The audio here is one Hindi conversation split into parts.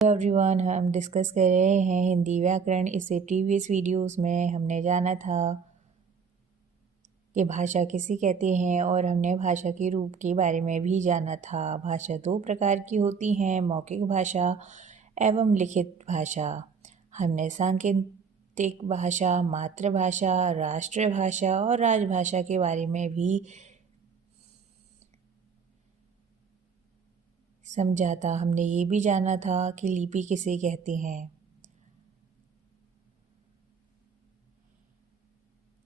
एवरीवन, हम डिस्कस कर रहे हैं हिंदी व्याकरण। इससे प्रीवियस वीडियोस में हमने जाना था कि भाषा किसे कहते हैं और हमने भाषा के रूप के बारे में भी जाना था। भाषा दो प्रकार की होती हैं, मौखिक भाषा एवं लिखित भाषा। हमने सांकेतिक भाषा, मातृभाषा, राष्ट्रभाषा और राजभाषा के बारे में भी समझा था। हमने ये भी जाना था कि लिपि किसे कहते हैं।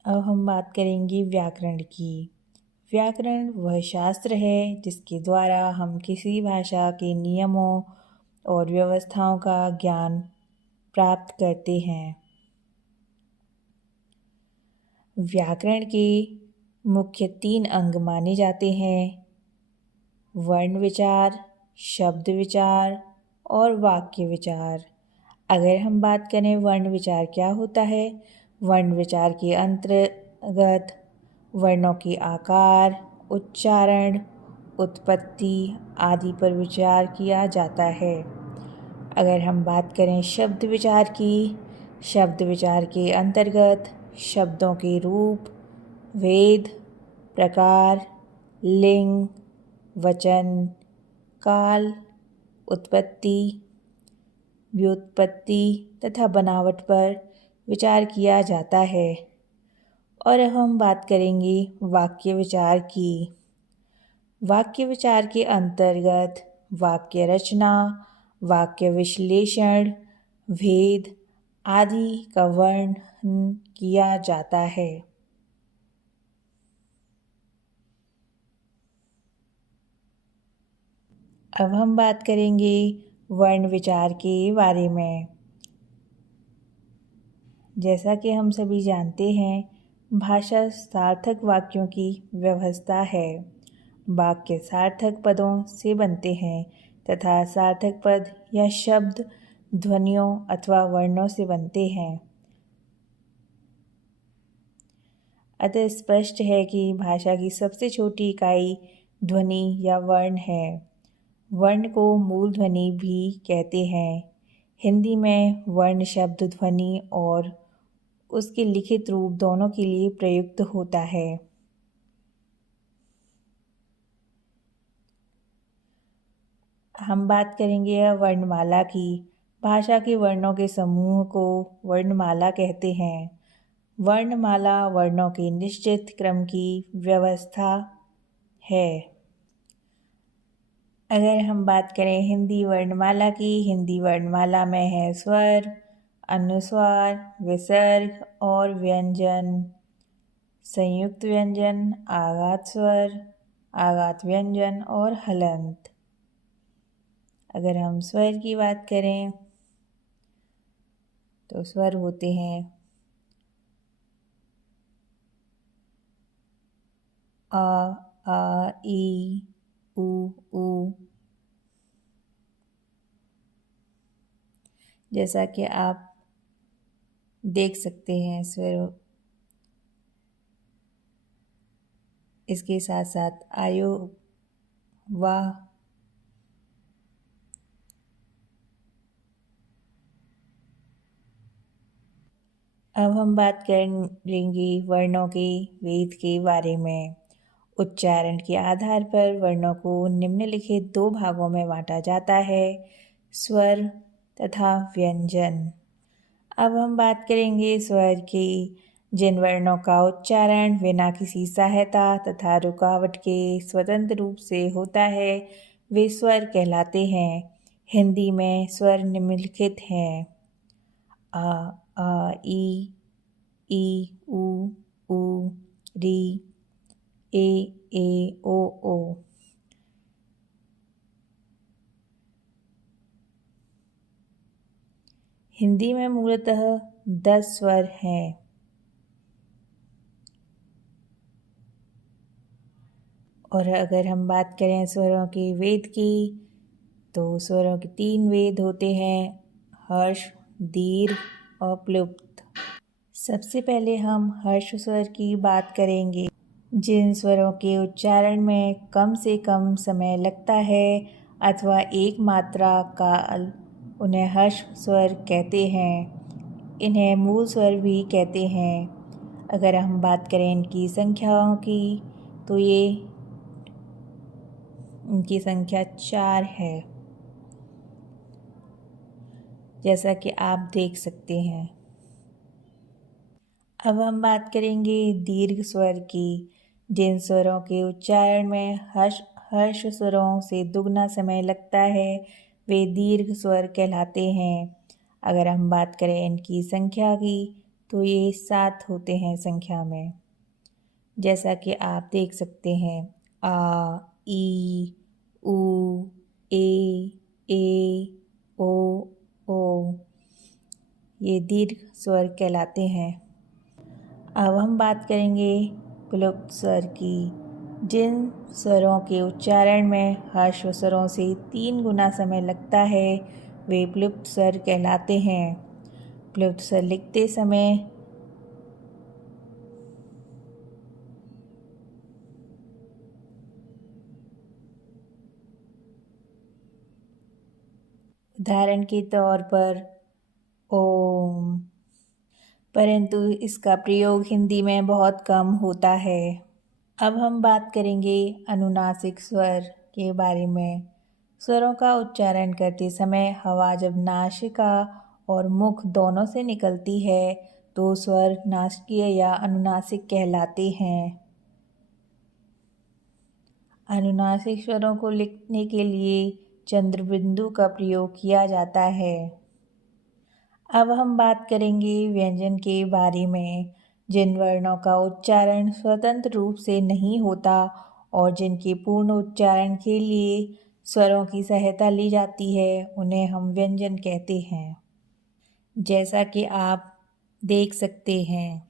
अब हम बात करेंगे व्याकरण की। व्याकरण वह शास्त्र है जिसके द्वारा हम किसी भाषा के नियमों और व्यवस्थाओं का ज्ञान प्राप्त करते हैं। व्याकरण के मुख्य 3 अंग माने जाते हैं: वर्ण विचार, शब्द विचार और वाक्य विचार। अगर हम बात करें वर्ण विचार क्या होता है, वर्ण विचार के अंतर्गत वर्णों के आकार, उच्चारण, उत्पत्ति आदि पर विचार किया जाता है। अगर हम बात करें शब्द विचार की, शब्द विचार के अंतर्गत शब्दों के रूप, भेद, प्रकार, लिंग, वचन, काल, उत्पत्ति, व्युत्पत्ति तथा बनावट पर विचार किया जाता है। और अब हम बात करेंगे वाक्य विचार की। वाक्य विचार के अंतर्गत वाक्य रचना, वाक्य विश्लेषण, भेद आदि का वर्णन किया जाता है। अब हम बात करेंगे वर्ण विचार के बारे में। जैसा कि हम सभी जानते हैं, भाषा सार्थक वाक्यों की व्यवस्था है। वाक्य सार्थक पदों से बनते हैं तथा सार्थक पद या शब्द ध्वनियों अथवा वर्णों से बनते हैं। अतः स्पष्ट है कि भाषा की सबसे छोटी इकाई ध्वनि या वर्ण है। वर्ण को मूल ध्वनि भी कहते हैं। हिंदी में वर्ण शब्द ध्वनि और उसके लिखित रूप दोनों के लिए प्रयुक्त होता है। हम बात करेंगे वर्णमाला की। भाषा के वर्णों के समूह को वर्णमाला कहते हैं। वर्णमाला वर्णों के निश्चित क्रम की व्यवस्था है। अगर हम बात करें हिंदी वर्णमाला की, हिंदी वर्णमाला में है स्वर, अनुस्वार, विसर्ग और व्यंजन, संयुक्त व्यंजन, आघात स्वर, आघात व्यंजन और हलंत। अगर हम स्वर की बात करें तो स्वर होते हैं आ, आ, ई, उ। जैसा कि आप देख सकते हैं, स्वर इसके साथ साथ आयो, वाह, अब हम बात करेंगे वर्णों के वेद के बारे में। उच्चारण के आधार पर वर्णों को निम्नलिखित 2 भागों में बांटा जाता है: स्वर तथा व्यंजन। अब हम बात करेंगे स्वर की। जिन वर्णों का उच्चारण बिना किसी सहायता तथा रुकावट के स्वतंत्र रूप से होता है वे स्वर कहलाते हैं। हिंदी में स्वर निम्नलिखित हैं: आ, ई, उ, री, ए, ओ। हिंदी में मूलतः 10 स्वर हैं। और अगर हम बात करें स्वरों के वेद की, तो स्वरों के 3 वेद होते हैं: हर्ष, दीर्घ और प्लुप्त। सबसे पहले हम हर्ष स्वर की बात करेंगे। जिन स्वरों के उच्चारण में कम से कम समय लगता है अथवा एक मात्रा काल उन्हें ह्रस्व स्वर कहते हैं। इन्हें मूल स्वर भी कहते हैं। अगर हम बात करें इनकी संख्याओं की तो ये इनकी संख्या 4 है, जैसा कि आप देख सकते हैं। अब हम बात करेंगे दीर्घ स्वर की। जिन स्वरों के उच्चारण में हर्ष स्वरों से दुगना समय लगता है वे दीर्घ स्वर कहलाते हैं। अगर हम बात करें इनकी संख्या की तो ये 7 होते हैं संख्या में, जैसा कि आप देख सकते हैं। आ, ई, ऊ, ए, ओ। ये दीर्घ स्वर कहलाते हैं। अब हम बात करेंगे प्लुप्त स्वर की। जिन स्वरों के उच्चारण में ह्रस्व स्वरों से 3 गुना समय लगता है वे प्लुप्त स्वर कहलाते हैं। प्लुप्त स्वर लिखते समय उदाहरण के तौर पर ओम, परंतु इसका प्रयोग हिंदी में बहुत कम होता है। अब हम बात करेंगे अनुनासिक स्वर के बारे में। स्वरों का उच्चारण करते समय हवा जब नासिका और मुख दोनों से निकलती है तो स्वर नासिकीय या अनुनासिक कहलाते हैं। अनुनासिक स्वरों को लिखने के लिए चंद्रबिंदु का प्रयोग किया जाता है। अब हम बात करेंगे व्यंजन के बारे में। जिन वर्णों का उच्चारण स्वतंत्र रूप से नहीं होता और जिनके पूर्ण उच्चारण के लिए स्वरों की सहायता ली जाती है उन्हें हम व्यंजन कहते हैं, जैसा कि आप देख सकते हैं।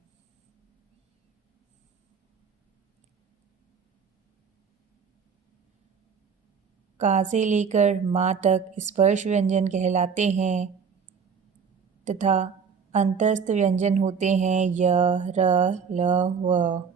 का से लेकर माँ तक स्पर्श व्यंजन कहलाते हैं तथा अंतस्थ व्यंजन होते हैं य, र, ल, व।